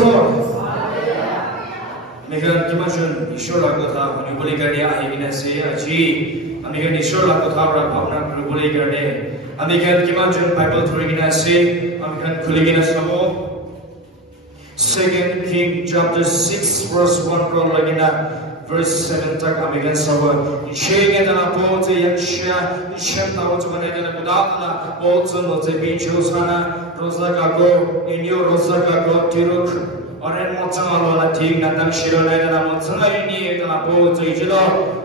Lord. Amen. Dimension Ishora kotha kuni boli karne ahigina se aji. Amen. Ishora kotha ra bhavna kuni boli karne. Amen. Dimension Bible thurigina se. Amen. Kuligina samo. 2 King chapter 6 verse 1 ro lagina verse 7 tak Amen. Sawa. Shege na pote yaksha ishenta otmane na budana pote mote bincho sana rozaka inyo rozaka tiruk. Orang macam Allah ঠিক না তার শিরোনায় না মছনাই নিয়ে তারা পৌঁছেছিল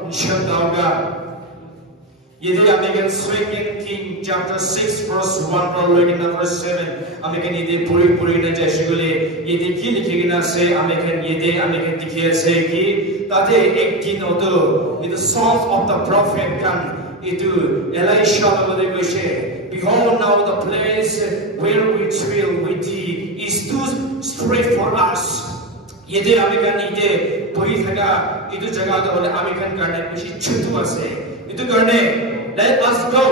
নিঃসন্দেহকা यदि Amen 2 King chapter 6 verse 1 from reading verse 7 Amen यदि पूरी ना जैसे बोले यदि की लिखी ना से Amen यदि Amen दिखे से कि ताते एक दिन होतो the sons of the prophet kan itu Elisha बोले कैसे behold now the place where we dwell with thee is too straight for us. यदि Amen इधे कोई जगह इधर जगह तो बोले Amen करने कुछ छुट्टी वासे इधर करने let us go.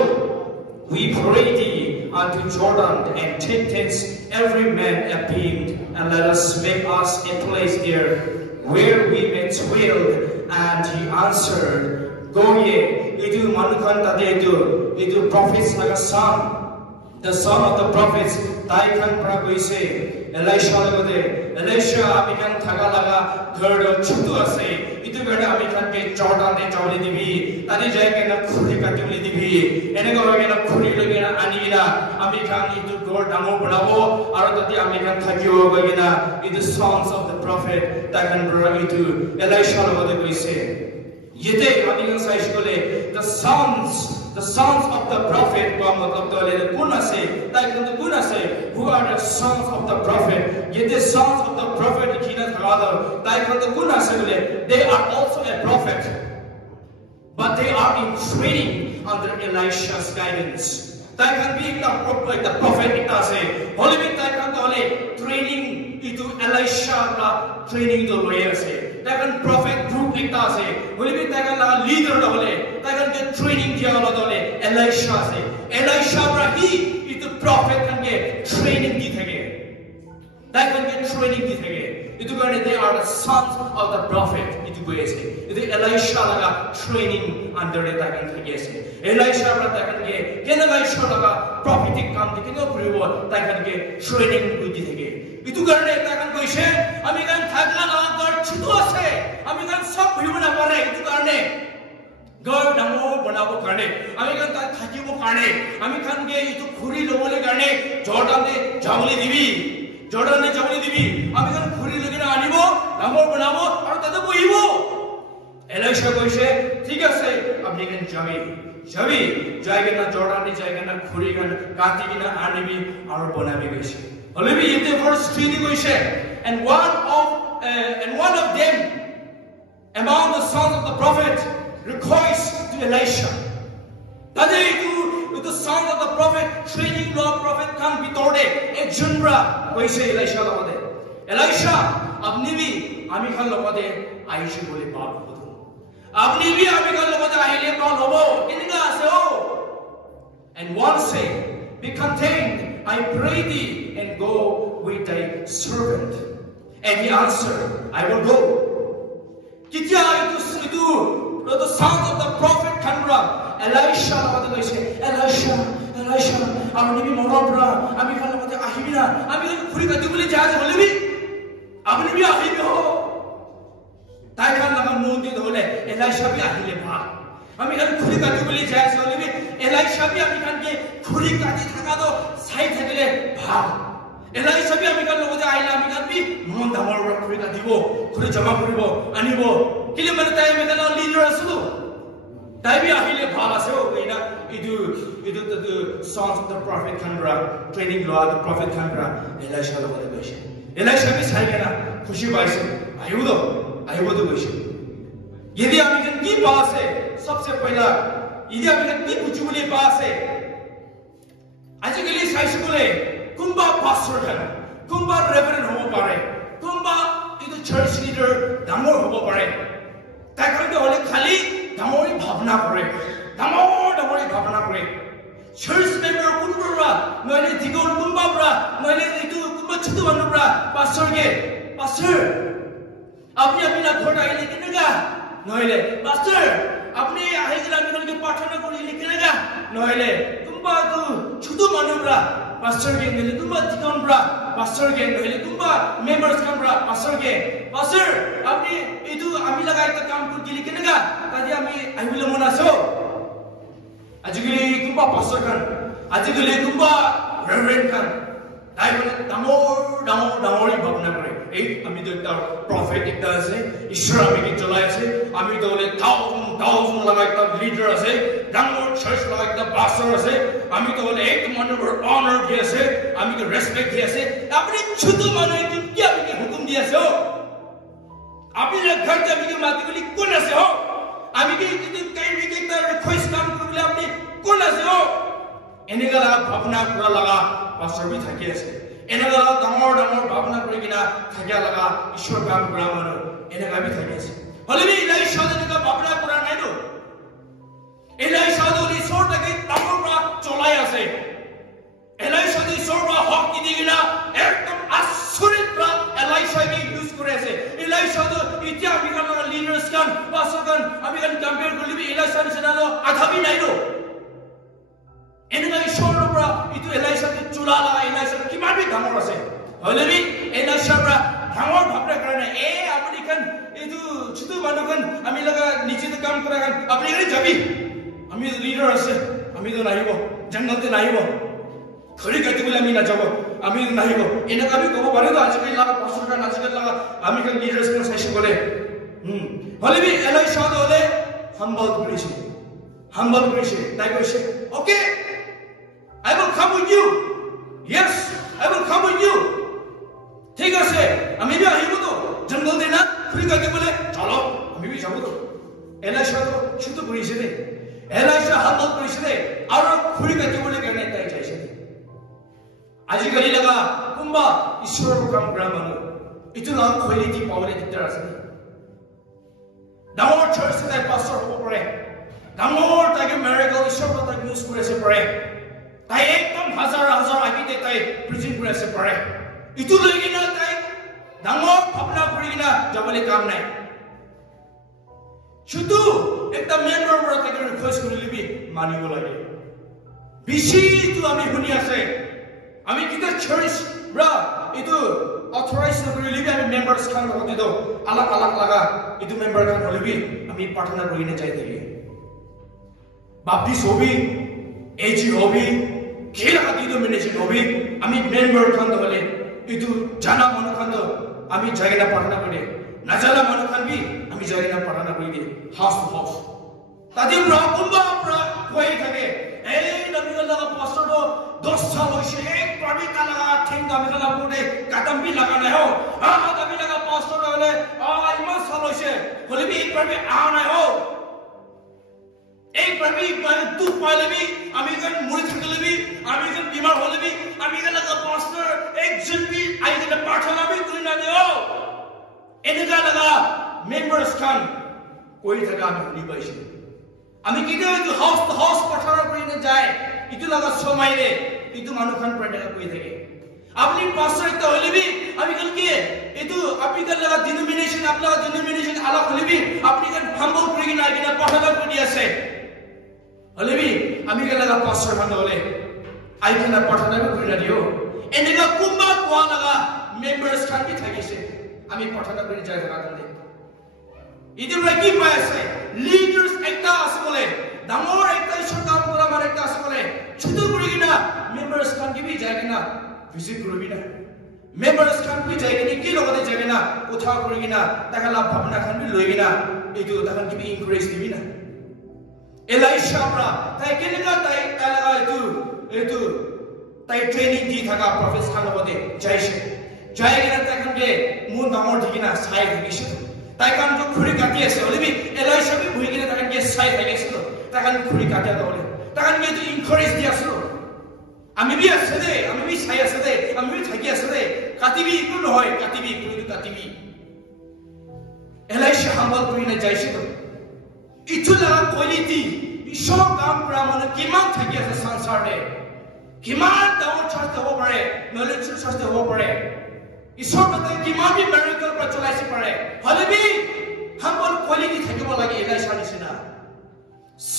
We pray thee unto Jordan and take thence every man a beam and let us make us a place there where we may dwell. And he answered, go ye. Idu manukan tade idu prophets like a son, the son of the prophets. Taikan pragoise Elisha lagode Elisha Amen thaga laga ghar chutu ase itu gada Amen ke Jordan ne chawli dibi tani jaike na khuri katuli dibi ene ko na khuri lage na ani na Amen itu ghar damo banabo aru tati Amen thakiyo gina itu sons of the prophet takan bra itu Elisha lagode koise yete Amen sai shole the sons of the prophet ko matlab to le kuna se takan to kuna se who are the sons of the prophet yete sons of the prophet kina thagada takan to kuna se bole they are also a prophet but they are in training under Elisha's guidance takan be the prophet ita se holy be takan to le training itu Elisha la training to lawyer se takan prophet group ita se holy be takan la leader to le takan ke training dia la to le Elisha se Elisha bra hi itu prophet kan ke training di thake takan ke training di thake itu karne they are the sons of the prophet itu goese itu Elisha laga training under the takan thake se Elisha bra takan ke kena Elisha laga prophetic kam dikino priwo takan ke training di thake itu karne takan goise ami kan thakla laga gar chutu ase ami kan sab bhibuna pare itu karne घर डमो बनाबो करने आमी kan থাকিবো কারণে আমি kan গে ইতু খুরি লবলে কারণে জর্ডানে জাউলি দিবি আমি kan খুরি লগিনা আনিবো ডামো বানাবো আর তাতে বইবো এলাইশা কইছে ঠিক আছে আপনি kan যাবি জায়গা না জর্ডানে জায়গা না খুরি গান কাটি কিনা আনিবি আর বানাবি কইছে হলেবি ইতে ভার্স 3 দি কইছে and one of them among the sons of the prophet request to Elisha. Tade itu sons of the prophet training law prophet kan bitorde ek junra koise Elisha logode Elisha apni bhi ami khan logode aishe bole baap hobo apni bhi ami khan logode aile baap hobo kininga ase ho and one say be content I pray thee and go with thy servant and he answered I will go kitya itu the sons of the prophet Kanra Elisha lagode koise Elisha amni bi morobra ami khan lagode ahibina ami kan khuri kati bole jaje holebi apni bi ahibi ho tai khan laga mundi dhole Elisha bi ahile bha ami kan khuri kati bole jaje holebi Elisha bi ami kan ke khuri kati thaka do sai thakile bha Elisha bi ami kan lagode aila ami kan bi mon damor khuri kati bo khuri jama koribo anibo kile mane tai me kana leader asulu tai bi ahile bhala se ho gaina idu the sons of the prophet Kanra training law the prophet Kanra Elisha lo bole goise Elisha bi sai kana khushi baise ayudo goise yedi ami kan ki paas hai sabse pehla yedi ami kan ki kuchule paas hai ajikali sai skule kumba pastor kan kumba reverend hobo pare kumba idu church leader damor hobo pare তাইখন কে হলে খালি দামৰি ভাবনা কৰে দামৰি ভাবনা কৰে church member kunbura noile digol kumbabra noile itu kumba chutu banubra pastor ke Pastor, আপনি আপনার ঘর আইলে কেনেগা নহলে Pastor, আপনি আইলে আমি কলকে প্রার্থনা করিলে কেনেগা নহলে ತುಂಬಾ ছোট মানুষরা Pastor কে নিলে ತುಂಬಾ চিকনরা Pastor কে নহলে ತುಂಬಾ মেম্বারস কামরা Pastor কে Pastor, আপনি এইটো আমি লাগা একটা কাম করিলে কেনেগা কাজে আমি আইলে মন আছো আজিকালি ತುಂಬಾ Pastor কান আজিকালি ತುಂಬಾ রেভারেন্ড কান তাই মানে ডাঙরি ভাবনা করে এই আমি তো একটা প্রফেট একটা আছে ঈশ্বর আমাকে চলাই আছে আমি তো বলে থাউজেন্ড লাগা একটা লিডার আছে ডাঙর চার্চ লাগা একটা পাস্টর আছে আমি তো বলে এক মানুষের অনার দিয়ে আছে আমি তো রেসপেক্ট দিয়ে আছে আপনি ছোট মানুষ কি আপনি হুকুম দিয়ে আছে আপনি ঘর আমি কি মাটিগুলি কোন আছে আমি কি কাই কি তার খোঁজ কাম করলে আপনি কোন আছে এনেগা ভাবনা করা লাগা পাস্টর বি থাকি আছে এনেগা ডাঙর ভাবনা করে কিনা থাকিয়া লাগা ঈশ্বর কাম করা মানুষ এনেগা বি থাকি আছে হলে বি ইলাইশা এনেগা ভাবনা করা নাই তো ইলাইশা ঈশ্বরটাকে ডাঙররা চলাই আছে ইলাইশা ঈশ্বররা হক কি দিয়ে কিনা একদম আশ্চর্যরা ইলাইশাকে ইউজ করে আছে ইলাইশা তো ইতিয়া আমি কাম লিডার্স কান পাস্টর কান আমি কান কম্পেয়ার করলে বি ইলাইশা সেটা তো আধাবি নাই তো এনেগা ঈশ্বরের পৰা ইটো এলাইশাকে চুলা লাগা এলাইশাকে কিমান বি ডাঙৰ আছে হলে বি এলাইশাৰ পৰা ডাঙৰ ভাবনা কাৰণে আপুনি কান এইটো ছোট মানুহ কান আমি লগা নিশ্চিত কাম কৰা কান আপুনি এৰি যাবি আমি লিডাৰ আছে আমি তো নাহিব জংগলতে নাহিব খৰি কাটিবলৈ আমি নাযাব আমি নাহিব এনেকা আমি ক'ব পাৰো আজিকালি লগা পাস্টৰ কান আজিকালি লগা আমি কান লিডাৰ্ছ কান চাইছে গলে হলে বি এলাইশা হলে হাম্বল কৰিছে তাই কৈছে okay I will come with you. Yes, I will come with you. ঠিক আছে আমি বি আহিব তো জঙ্গল দিনা খুলি কাকে বলে চলো আমি বি যাব তো এলাইশা তো ছোট কৰিছে দে এলাইশা হাতত কৰিছে দে আৰু খুলি কাকে বলে কেনে তাই চাইছে আজিকালি লগা কোনবা ঈশ্বৰৰ কাম কৰা মানুহ ইটো লাভ কোৱালিটি পাবলৈ দিগদাৰ আছে ডাঙৰ চাৰ্চ তাই পাস্টৰ হ'ব পাৰে ডাঙৰ তাকে মেৰেকল ঈশ্বৰ তাক ইউজ কৰিছে পাৰে তাই একদম হাজাৰ আগিতে তাই প্ৰিচিং কৰি আছে পাৰে ইটো লৈ কিনা তাই ডাঙৰ ভাবনা কৰি কিনা যাবলৈ কাম নাই শুধু একটা মেম্বাৰৰ পৰা তাকে ৰিকুৱেষ্ট কৰি লিবি মানিব লাগে বেছি তো আমি শুনি আছে আমি কিটা চাৰ্চ ব্ৰা ইটো অথৰাইজ কৰি লিবি আমি মেম্বাৰছ খান লগত দিও আলাক লাগা ইটো মেম্বাৰ খান হলিবি আমি প্ৰাৰ্থনা কৰি কিনে যাই থাকি বাপতিস হবি এজি হবি খেলা হাতি ডমিনেশন হবি আমি মেম্বার খান হলে ইটো জানা মানুহ খান আমি জায়গা প্রার্থনা করি না জানা মানুহ খান বি আমি জায়গা প্রার্থনা করি দি হাউস টু হাউস তাদের ব্রাহ্মণবা কই থাকে এই নবীগণ লাগা পাস্টর 10 সাল হইছে এক প্রাবিতা লাগা ঠিক আমি লাগা পুরে কাদম বি লাগা নাই হো আমি লাগা পাস্টর হলে ইমান সাল হইছে বলে বি এক প্রাবি নাই হো एक प्रभु माने तू पाले भी আমি কান মরে থাকলে भी আমি কান বিমার হলে भी আমি কান লাগা পাস্টর একজন भी আই কান প্রার্থনা भी করি না দেও এনেকা লাগা মেম্বারস খান কই থাকা আমি শুনি পাইছি আমি কিটা তো হাউস প্রার্থনা করি না যায় ইটো লাগা সময় রে ইটো মানুহ খান প্রার্থনা কই থাকে আপনি পাস্টর একটা হলে भी আমি কান কি ইটো আপনি কান লাগা ডিনোমিনেশন আপনা ডিনোমিনেশন আলাদা হলে भी আপনি কান হাম্বল করি না কিনা প্রার্থনা করি আছে হলেবি আমি গেলাগা পাস্টর খান হলে আইখানা প্রার্থনা করি না দিও এনেকা কুম্বা কোয়া লাগা মেম্বারস খান কি থাকিছে আমি প্রার্থনা করি যাই থাকা দে ইদিরা কি পাই আছে লিডার্স একটা আছে বলে ডাঙর একটা ঈশ্বর কাম করা মানে একটা আছে বলে ছোট করি কিনা মেম্বারস খান কি বি যায় কিনা ভিজিট করবি না মেম্বারস খান কি যায় কিনা কি লগতে যায় কিনা কোথাও করি কিনা তাকে লাভ ভাবনা খান বি লই কিনা এইটো তাখান কি বি এনকারেজ দিবি না এলাইশা পৰা তাই কেনেকা তাই লাগা এইটো তাই ট্ৰেনিং দি থাকা প্ৰফেসৰ খান লগতে যাইছে যাই কিনা তাকে মোৰ নামৰ দিকিনা চাই থাকিছে তাই কাম তো খুৰি কাটি আছে হলিবি এলাইশা বি ভুই কিনা তাকে চাই থাকিছিল তাকে খুৰি কাটা দলে তাকে এইটো এনকারেজ দি আছিল আমি বি আছে দে আমি বি চাই আছে দে আমি বি থাকি আছে দে কাটিবি একো নহয় কাটিবি কাটিবি এলাইশা হাম্বল কৰি না যাইছে তো ইটো লাগা কোৱালিটি ঈশ্বৰ কাম কৰা মানে কিমান থাকি আছে সংসাৰতে কিমান ডাঙৰ চাৰ্চ হ'ব পাৰে নলেজ চাৰ্চ হ'ব পাৰে ঈশ্বৰ তাতে কিমান বি মেৰিকল লাগে এলাইশা নিচিনা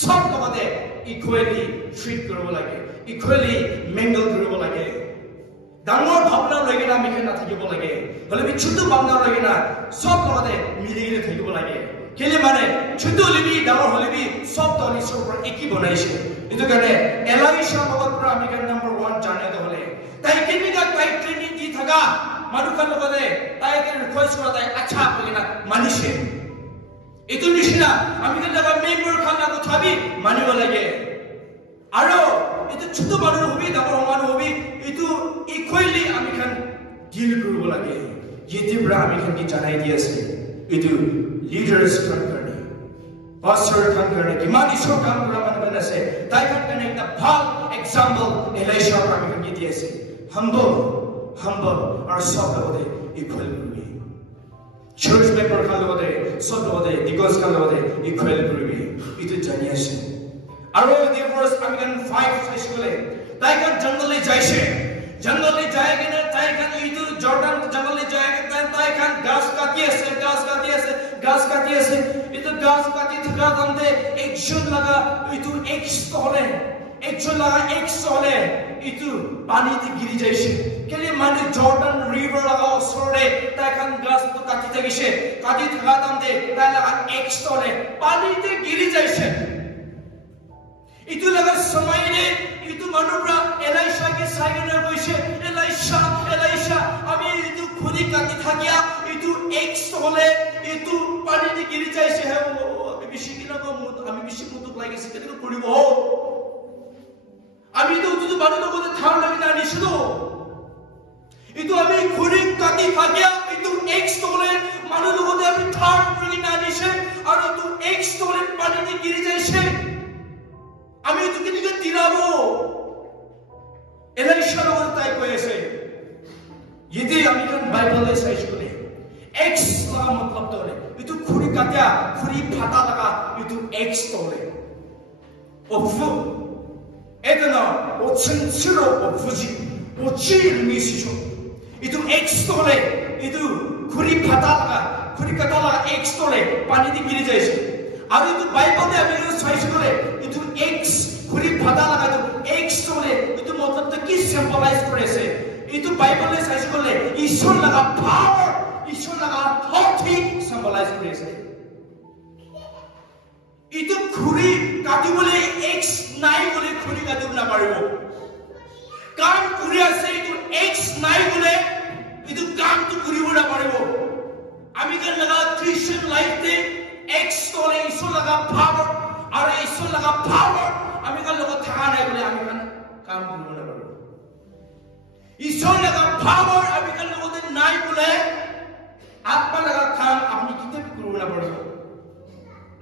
সব লগতে ইকুৱেলি ট্ৰিট কৰিব লাগে ইকুৱেলি মিংগল কৰিব লাগে ডাঙৰ ভাৱনা লৈ কিনে আমি নাথাকিব লাগে হলে আমি ছোট ভাৱনা লৈ কিনে সব লগতে মিলি কিনে থাকিব লাগে কেলে মানে ছোট হলেবি ডাঙৰ হলেবি সব দল ঈশ্বৰৰ পৰা একি বনাইছে এইটো কাৰণে এলাইশা লগত পৰা আমি নম্বৰ 1 জানিব হলে তাই কেনেকা তাই ট্ৰেইনিং দি থাকা মানুহৰ লগতে তাইকে ৰিকুৱেষ্ট কৰা তাই আচ্ছা বুলি না মানিছে এইটো নিচিনা আমি কেনেকা মেম্বাৰ খানা কথাবি মানিব লাগে আৰু এইটো ছোট মানুহ হবি ডাঙৰ মানুহ হবি এইটো ইকুৱেলি আমি খান ডিল কৰিব লাগে যেতিয়াৰ আমি খান কি জানাই দি আছে এইটো লিডাৰ্ছ খান কাৰণে পাষ্টৰ খান কাৰণে কিমান ঈশ্বৰ কাম কৰা মানুহ আছে তাই খান কাৰণে এটা ভাল এক্সাম্পল এলাইশা আমি খান কি দি আছে humble আৰু সব লগতে ইকুৱেল কৰিবি চাৰ্চ মেম্বাৰ খান লগতে সব লগতে ডিকনছ খান লগতে ইকুৱেল কৰিবি এইটো জানি আছে আৰু দেৱৰছ আমি খান 5 চাইছিলে তাই খান জংগলে যাইছে জংগলে যায় কিনে তাই খান এইটো জৰ্ডান জংগলে যায় কিনে তাই খান গাছ কাটি আছে এইটো গাছ কাটি থকা তাতে একজন লগা এইটো একজন লগা এইটো পানীতে গিৰি যাইছে কেলে মানে জৰ্ডান ৰিভাৰ লগা ওচৰতে তাই খান গাছটো কাটি থাকিছে কাটি থকা তাতে তাই লগা একজনে পানীতে গিৰি যাইছে ইটো লগা সময়ৰে ইটো মানুহৰা এলাইশাকে চাইগনে কৈছে এলাইশা আমি ইটো খুলি কাটি থাকিয়া ইটো একজনে ইটো পানীতে গিৰি যাইছে হে আমি বেছি কিনা আমি বেছি মুতুক লাগিছে কেনেকৈ কৰিব আমি তো মানুহ লগতে ঠাৰ লাগি আনিছিলো ইটো আমি খুলি কাটি থাকিয়া ইটো একজনে মানুহ লগতে আমি ঠাৰ কৰি আনিছে আৰু ইটো একজনে পানীতে গিৰি যাইছে আমি তো কেনেকৈ তিৰাব এলাইশা লগত তাই কৈ আছে যদি আমি বাইবেললৈ চাইছো এক্স লগা মতলব তো ইটো খুৰি কাটিয়া খুৰি ফাটা লগা ইটো এক্স তোলে অফু এদনা ওচনচিৰো অফুজি ওচি মিছিছো ইটো এক্স তোলে ইটো খুৰি ফাটা লগা খুৰি কাটা লগা এক্স তোলে পানীতে গিৰি যাইছে আৰু ইটো বাইবেলতে আমি চাইছো ইটো এক্স খুৰি ফাটা লগা এক্স তোলে ইটো মতলবটো কি সিম্বলাইজ কৰিছে ইটো বাইবেললে চাইছো গলে ঈশ্বৰ লগা পাৱাৰ ঈশ্বৰ লগা শক্তি সিম্বলাইজ কৰিছে ইটো খুৰি কাটিবলৈ এক্স নাই বলে খুৰি কাটিব নাপাৰিব কাম কৰি আছে ইটো এক্স নাই বলে ইটো কামটো কৰিব নাপাৰিব আমি কেন লগা খ্ৰীষ্টিয়ান লাইফতে এক্স তোলে ঈশ্বৰ লগা পাৱাৰ আৰু ঈশ্বৰ লগা পাৱাৰ আমি কেন লগত থকা নাই বলে আমি কেন কাম কৰিব নাপাৰিব ঈশ্বৰ লগা পাৱাৰ আমি কেন লগতে নাই বলে আত্মা লগা কাম আপনি কিতাবি কৰিব নাপাৰিব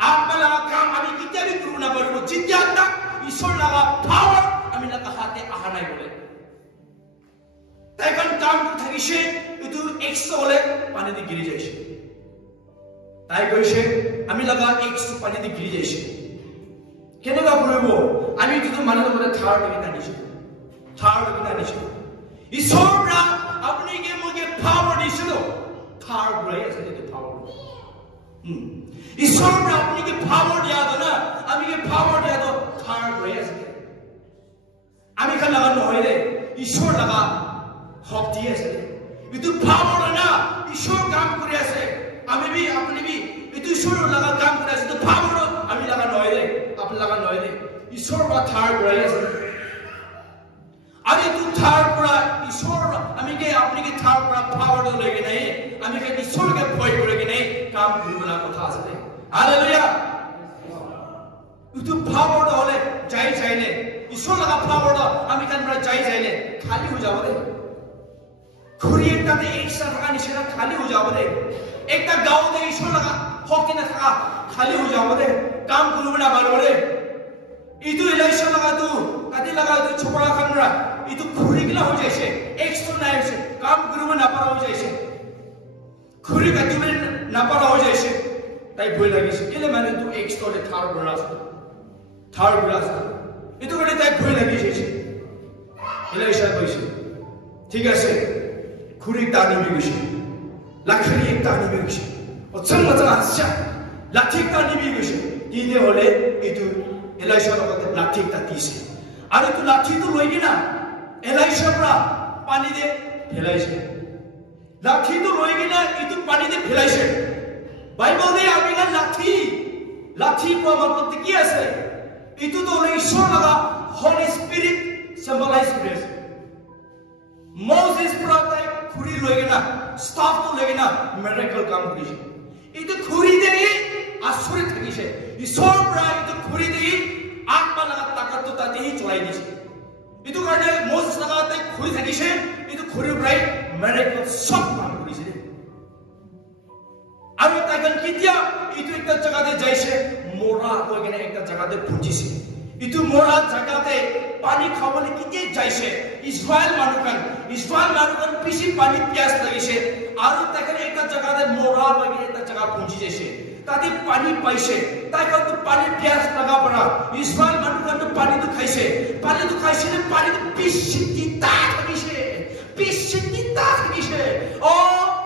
আত্মা লগা কাম আমি কিতাবি কৰিব নাপাৰিব যেতিয়া তাক ঈশ্বৰ লগা পাৱাৰ আমি লগা হাতে আহা নাই বলে তাই কাম কামটো থাকিছে এইটো এক্স হলে পানীতে গিৰি যাইছে তাই কৈছে আমি লগা এক্স পানীতে গিৰি যাইছে কেনেকুৱা কৰিব আমি যিটো মানুহ লগতে ঠাৰ লাগি আনিছো ঈশ্বৰৰা আপুনি কে মোক পাৱাৰ দিছিল ঠাৰ ঘূৰাই আছে এইটো পাৱাৰ ঈশ্বৰৰা আপুনি কে পাৱাৰ দিয়া না আমি কে পাৱাৰ দিয়া তো ঠাৰ ঘূৰাই আছে আমি খান লগা নহয় দে ঈশ্বৰ লগা শক্তি আছে এইটো পাৱাৰ না ঈশ্বৰ কাম কৰি আছে আমি বি আপুনি বি এইটো ঈশ্বৰ লগা কাম কৰি আছে তো পাৱাৰ আমি লগা নহয় দে আপুনি লগা নহয় দে ঈশ্বৰ বা ঠাৰ ঘূৰাই আছে আমি তো ঠাৰ পৰা ঈশ্বৰ আমি কে আপনি কে ঠাৰ পৰা পাৱাৰ লৈ কিনে আমি কে ঈশ্বৰকে ভয় কৰি কিনে কাম কৰিবলৈ কথা আছে হালেলুয়া ইটো পাৱাৰ হলে যাইলে ঈশ্বৰ লগা পাৱাৰ আমি কান পৰা যাইলে খালি হৈ যাব দে খুৰি এটাতে একছা থকা নিচিনা খালি হৈ যাব দে একটা গাঁৱতে ঈশ্বৰ লগা শক্তি নাথাকা খালি হৈ যাব দে কাম কৰিব নাপাৰো দে ইটো এলাইশা লগাটো কাটি লগাটো ছপৰা খানৰা ইটো খুৰি গিলা হৈ যাইছে এক্সট্ৰা নাই হৈছে কাম কৰিব নাপাৰা হৈ যাইছে খুৰি কাটিবলৈ নাপাৰা হৈ যাইছে তাই ভয় লাগিছে কেলে মানে তো এক্সট্ৰা থাৰ ব্ৰাছ ইটো কৰি তাই ভয় লাগি যাইছে এলাইশা কৈছে ঠিক আছে খুৰি টানি গৈছে লাখৰি এক টানি গৈছে অচন মচন আচ্ছা লাঠি টানিবি গৈছে দিনে হলে এইটো এলাইশাৰ লগতে লাঠি টানিছে আৰু এইটো লাঠিটো লৈ কিনা এলাইশাৰ পৰা পানীতে ফেলাইছে লাঠিটো লৈ কিনা এইটো পানীতে ফেলাইছে বাইবেলতে আপোনাৰ লাঠি পোৱা মতলবটো কি আছে এইটোতো হলে ঈশ্বৰ লগা হলি স্পিৰিট সিম্বলাইজ কৰি আছে মজেছ পৰা তাই খুৰি লৈ কিনা ষ্টাফটো লৈ কিনা মিৰাকল কাম কৰিছে এইটো খুৰি দেই আচৰিত থাকিছে ঈশ্বৰৰ পৰা এইটো খুৰি দেই আত্মা লগা তাকতটো তাতেই চলাই দিছে এইটো কাৰণে মজেছ লগা তাই খুৰি থাকিছে এইটো খুৰিৰ পৰাই মিৰাকল সব কাম কৰিছে আৰু তাইখন কেতিয়া এইটো একটা জায়গাতে যাইছে মোৰা হৈ কিনে একটা জায়গাতে পৌঁছিছে ইটো মোৰা জায়গাতে পানী খাবলৈ কেতিয়া যাইছে ইসৰায়েল মানুষজন পিছি পানী পিয়াস লাগিছে আৰু তাইখন একটা জায়গাতে মোৰা হৈ কিনে একটা জায়গা পৌঁছি যাইছে তাতে পানী পাইছে তাইখন পানী পিয়াস লাগা পৰা ইসরায়েল মানুষজন পানীটো খাইছে পানীটো পিছি তিতা লাগিছে ও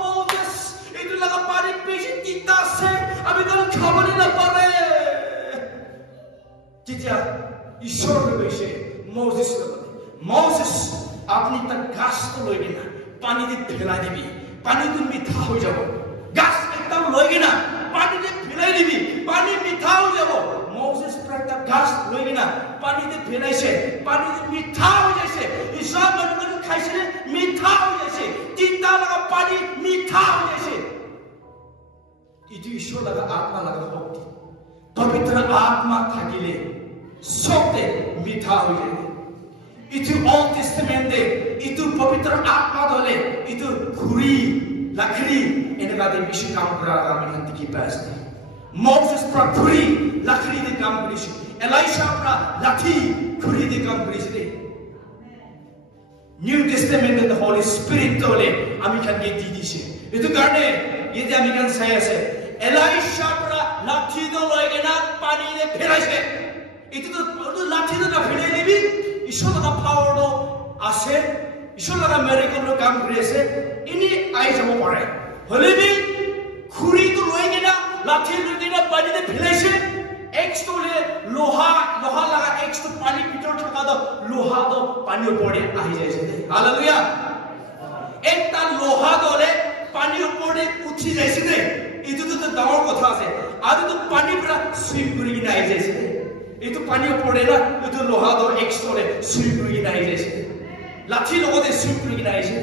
মোজেছ এইটো লাগা পানী পিছি তিতা আছে আমি কোন খাবলৈ নাপাবে তেতিয়া ঈশ্বৰ কৈছে মজেছ আপনি তাক গাছটো লৈ কিনা পানীতে ফেলাই দিবি পানীটো মিঠা হৈ যাব গাছ একদম লৈ কিনা পানীতে ফেলাই দিবি পানী মিঠা হৈ যাব মজেছ একটা গাছ লৈ কিনা পানীতে ফেলাইছে পানীতে মিঠা হৈ যাইছে ঈশ্বৰ মানুহ খাইছে মিঠা হৈ যাইছে তিতা লগা পানী মিঠা হৈ যাইছে ইটো ঈশ্বৰ লগা আত্মা লগা শক্তি পবিত্ৰ আত্মা থাকিলে সবতে মিঠা হৈ যায় ইটো অল্ড টেষ্টামেণ্টে ইটো পবিত্ৰ আত্মা হলে ইটো খুৰি লাকড়ি এনেকাতে বেছি কাম কৰা আমি দেখি পাই আছো মজেছ পৰা খুৰি লাকড়ি দি কাম কৰিছে এলাইশা পৰা লাঠি খুৰি দি কাম কৰিছে নিউ টেষ্টামেণ্টে the Holy Spirit হলে আমি খানকে দি দিছে এইটো কাৰণে ইয়াতে আমি কান চাই আছে এলাইশা পৰা লাঠিটো লৈ কিনা পানীতে ফেলাইছে এইটো লাঠিটো না ফেলাই দিবি ঈশ্বৰ লগা পাৱাৰটো আছে ঈশ্বৰ লগা মিৰাকলৰ কাম কৰি আছে ইনি আই যাব পাৰে হলেবি খুৰিটো লৈ কিনা লাঠি লৈ কিনা পানীতে ফেলাইছে এক্সটো লোহা লগা এক্সটো পানী ভিতৰত থকা লোহাটো পানীৰ ওপৰতে আহি যাইছে হালেলুয়া একটা লোহা দলে পানীৰ ওপৰতে উঠি যাইছে দে এইটোতো ডাঙৰ কথা আছে আৰু তো পানীৰ পৰা সুইম কৰি কিনা আহি যাইছে এইটো পানীৰ ওপৰতে না এইটো লোহা দল এক্সটোলে সুইম কৰি কিনা আহি যাইছে লাঠি লগতে সুইম কৰি কিনা আহিছে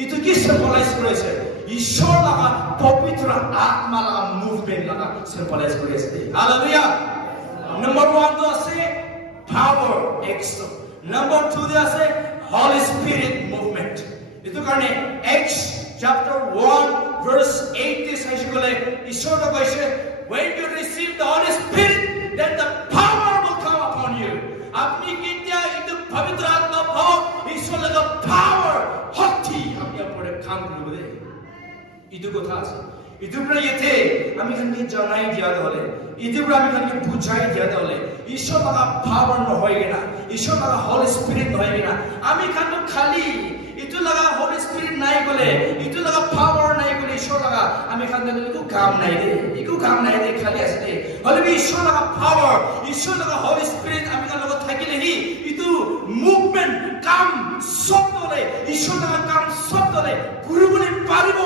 এইটো কি সিম্বলাইজ কৰিছে ঈশ্বৰ লগা পবিত্ৰ আত্মা লগা মুভমেন্ট লগা সিম্বলাইজ কৰি আছে হালেলুয়া নম্বৰ 1 তো আছে পাৱাৰ এক্সটো নম্বৰ 2 তে আছে হলি স্পিৰিট মুভমেন্ট এইটো কাৰণে এক্স chapter 1 verse 8 তে চাইছে গলে ঈশ্বৰ কৈছে when you receive the Holy Spirit then the power will come upon you আপনি কেতিয়া এইটো পবিত্ৰ আত্মা পাও ঈশ্বৰ লগা পাৱাৰ শক্তি আপনি ওপৰত কাম কৰিব ইটো কথা আছে ইটো পৰা ইয়াতে আমি খানকে জনাই দিয়া হলে ইটো পৰা আমি খানকে বুঝাই দিয়া হলে ঈশ্বৰ লগা পাৱাৰ নহয় কিনা ঈশ্বৰ লগা হলি স্পিৰিট নহয় কিনা আমি খানটো খালি ইটো লগা হলি স্পিৰিট নাই গলে ইটো লগা পাৱাৰ নাই গলে ঈশ্বৰ লগা আমি খানকে ইটো কাম নাই দে খালি আছে দে হলে ঈশ্বৰ লগা পাৱাৰ ঈশ্বৰ লগা হলি স্পিৰিট আমি খান লগত থাকিলে হি ইটো মুভমেন্ট কাম সব দলে ঈশ্বৰ লগা কাম সব দলে কৰিবলৈ পাৰিব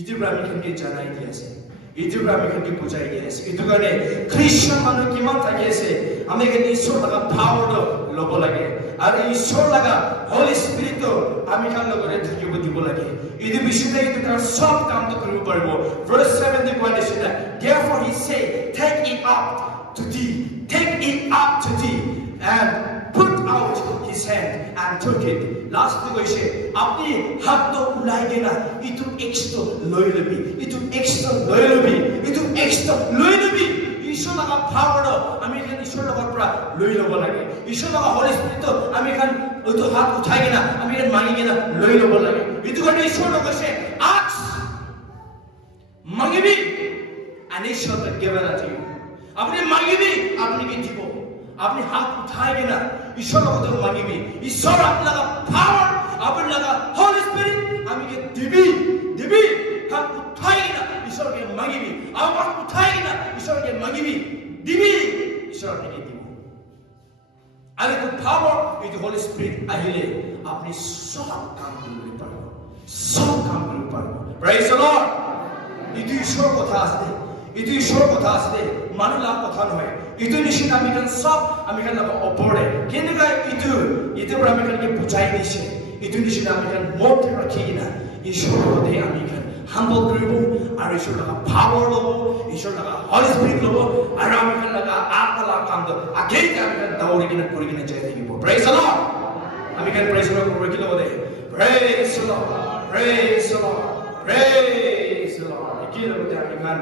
ইটো পৰা আমি খানকে জনাই দিয়া আছে ইটো পৰা আমি খানকে বুজাই দিয়া আছে ইটো কাৰণে খ্ৰীষ্টান মানুহ কিমান থাকি আছে আমি খানকে ঈশ্বৰ লগা পাৱাৰটো ল'ব লাগে আৰু ঈশ্বৰ লগা হলি স্পিৰিটটো আমি খান লগতে থাকিব দিব লাগে ইটো বিশুদ্ধ ইটো তাৰ সব কামটো কৰিব পাৰিব verse 7 তে কোৱা দিছে therefore he say take it up to thee and put out his hand and took it last to কৈছে আপনি হাতটো উলাই গেনা ইটো এক্সটো লৈ লবি ইটো এক্সটো লৈ লবি ঈশ্বৰ লগা পাৱাৰ আমি খান ঈশ্বৰ লগৰ পৰা লৈ লব লাগে ঈশ্বৰ লগা হলি স্পিৰিট আমি খান ওইটো হাত উঠাই গেনা আমি খান মাগি গেনা লৈ লব লাগে ইটো কাৰণে ঈশ্বৰ কৈছে ask মাগিবি and it shall be given unto you আপনি মাগিবি আপনি কি দিব আপনি হাত উঠাই গেনা ঈশ্বর লগতে মাগিবি ঈশ্বর আপনার পাওয়ার আপনার হলি স্পিরিট আমি কি দিবি হাত উঠাই আমাৰ উঠাই না ঈশ্বৰকে মাগিবি দিবি ঈশ্বৰ নেকি দিব আৰু এইটো power এইটো Holy Spirit আহিলে আপুনি সব কাম কৰিব পাৰিব সব কাম কৰিব পাৰিব praise the Lord এইটো ঈশ্বৰৰ কথা আছে এইটো ঈশ্বৰৰ কথা আছে মানুহ লাভ কথা নহয় এইটো নিচিনা আমি কান সব আমি কান লাভ ওপৰে কেনেকৈ এইটো পৰা আমি কানকে বুজাই দিছে এইটো নিচিনা আমি কান মত ৰাখি কিনা ঈশ্বৰৰ ওপৰতে আমি কান humble কৰিব আৰু ঈশ্বৰৰ লগা power ল'ব ঈশ্বৰৰ লগা Holy Spirit ল'ব আৰু আমি কান লগা আত্মা কাম আগে আমি কান দৌৰি কিনা কৰি কিনা যাই থাকিব praise the Lord আমি কান praise the Lord কৰিব কি ল'ব দে praise the Lord praise the Lord praise the Lord কি ল'ব দে আমি কান